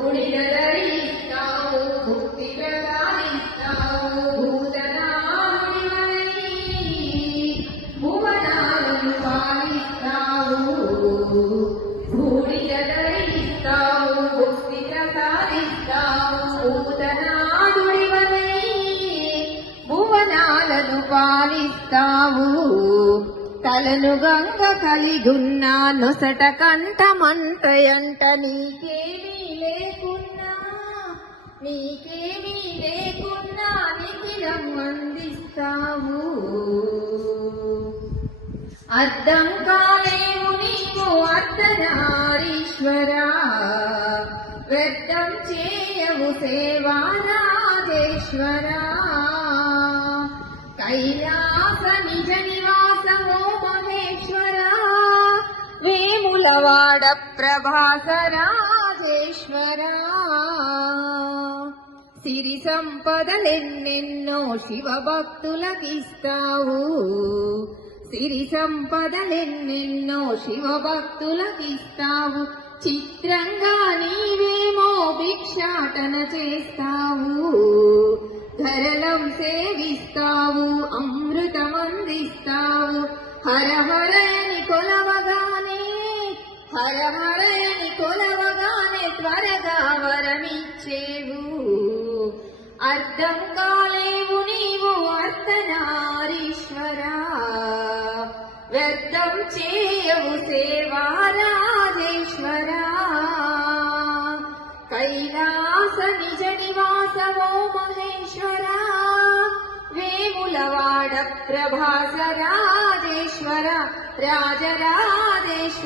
బూడిదరిస్తావు భుక్తి ప్రసాదిస్తావు భూతనాడుడివై భువనాలను పాలిస్తావు బూడిదరిస్తావు భుక్తి ప్రసాదిస్తావు భూతనాడుడివై భువనాలను పాలిస్తావు తలను గంగ కలిగున్నా నొసట కంఠమంటయంట నీకేమీ లేకున్నా నిఖిలం అందిస్తావు అర్థం కాలేవు నీవు అర్ధనారీశ్వరా వ్యర్థం చేయవు సేవా రాజేశ్వరా కైలాస నిజ నివాసమో మహేశ్వరా వేములవాడ ప్రభాస రాజేశ్వరా సిరి సంపదలెన్నెన్నో శివభక్తులకిస్తావు సిరి సంపదలెన్నెన్నో శివభక్తులకిస్తావు చిత్రంగా నీవేమో భిక్షాటన చేస్తావు ధరలం సేవిస్తావు అమృతమందిస్తావు హరహరయని కొలవగానే త్వరగా వరమిచ్చేవు అర్థం కాలేవు నీవు అర్ధనారీశ్వరా వ్యర్థం చేయవు సేవా రాజేశ్వరా కైలాస నిజ నివాసమో మహేశ్వరా వేములవాడ ప్రభాస రాజేశ్వర రాజరాజేశ్వర